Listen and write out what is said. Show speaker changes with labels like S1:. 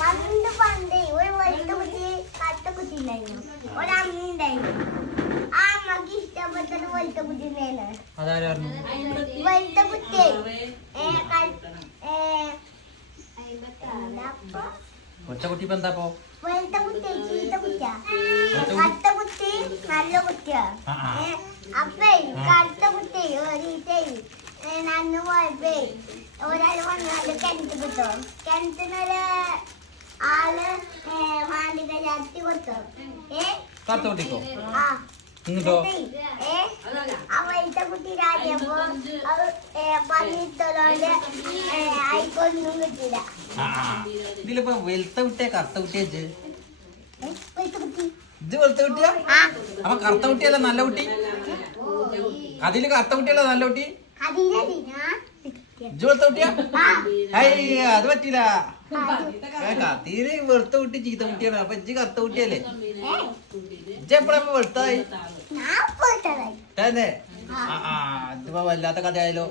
S1: പണ്ട് പണ്ട് ഒരു വെളുത്ത കുട്ടി കറുത്ത കുട്ടി ഉണ്ടായിരുന്നു. ഒരമ്മ ഉണ്ടായിരുന്നു. ആ അമ്മയ്ക്ക് ഇഷ്ടപ്പെട്ടത് വെളുത്ത കുട്ടി തന്നെയാണ്.
S2: അതാരായിരുന്നു?
S1: വെളുത്ത കുട്ടി. ഏ, കൽ- ഏ, എന്താപ്പോ?
S2: കൊച്ചക്കുട്ടി ഇപ്പൊ എന്താ
S1: വെളുത്ത കുട്ടി ചീത്ത
S2: കുട്ടി?
S1: കറുത്ത കുട്ടി നല്ല. ഏ, അപ്പേ കറുത്ത കുട്ടി ഒരീസേ നന്ന് പോയപ്പേ ഒരാൾ വന്നാൽ കിണറ്റ് കിട്ടും കിണറ്റിനൊരു ആൾ ഏ, മാണ്ടിക ചാത്തി കൊടുത്തു. ഏ?
S2: കറുത്ത കുട്ടിക്കോ
S1: ആ.
S2: എന്നിട്ടോ?
S1: എന്നിട്ടേ, ഏ? കുട്ടി രാജിയപ്പോ കിട്ടില്ല.
S2: ഇതിലിപ്പോ വെളുത്ത കുട്ടിയാ കറുത്ത കുട്ടിയാ ഇത് വെളുത്ത കുട്ടിയാ?
S1: ആ.
S2: അപ്പൊ കറുത്ത കുട്ടിയല്ല നല്ല കുട്ടി? അതിൽ കറുത്ത കുട്ടിയല്ല നല്ല കുട്ടി? അത് പറ്റില്ല കത്തിയിൽ വെളുത്ത കുട്ടി ചീത്ത കുട്ടിയാണ്. അപ്പൊ ഇജ്ജ് കറുത്ത കുട്ടിയല്ലേ? ഇജ്ജ് എപ്പോഴാ വെളുത്തായി? തന്നെ? ആ ആ ഇതിപ്പോ വല്ലാത്ത കഥയായല്ലോ.